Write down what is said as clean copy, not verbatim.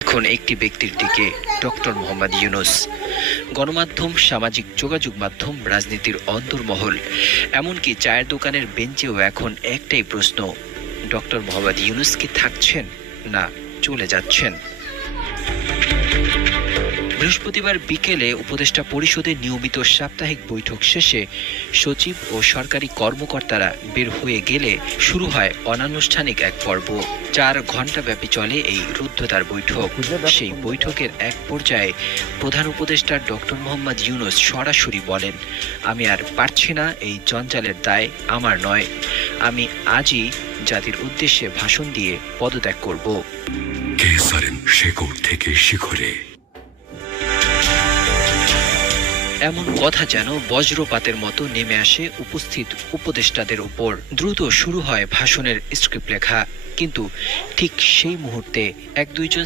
এখন একটি ব্যক্তির দিকে, ডক্টর মোহাম্মদ ইউনূস। গণমাধ্যম, সামাজিক যোগাযোগ মাধ্যম, রাজনীতির অন্তর্মহল, এমনকি চায়ের দোকানের বেঞ্চেও এখন একটাই প্রশ্ন, ডক্টর মোহাম্মদ ইউনূস কি থাকছেন না চলে যাচ্ছেন? বৃহস্পতিবার বিকেলে উপদেষ্টা পরিষদের নিয়মিত সাপ্তাহিক বৈঠক শেষে সচিব ও সরকারি কর্মকর্তারা বের হয়ে গেলে শুরু হয় অনানুষ্ঠানিক এক পর্ব। 4 ঘণ্টাব্যাপী চলে এই রুদ্ধদ্বার বৈঠক। সেই বৈঠকের এক পর্যায়ে প্রধান উপদেষ্টা ডক্টর মোহাম্মদ ইউনূস সরাসরি বলেন, আমি আর পারছি না, এই জঞ্জালের দায় আমার নয়, আমি আজই জাতির উদ্দেশ্যে ভাষণ দিয়ে পদত্যাগ করব। শেকড় থেকে শিখরে। এমন কথা যেন বজ্রপাতের মতো নেমে আসে উপস্থিত উপদেষ্টাদের উপর। দ্রুত শুরু হয় ভাষণের স্ক্রিপ্ট লেখা, কিন্তু ঠিক সেই মুহূর্তে 1-2 জন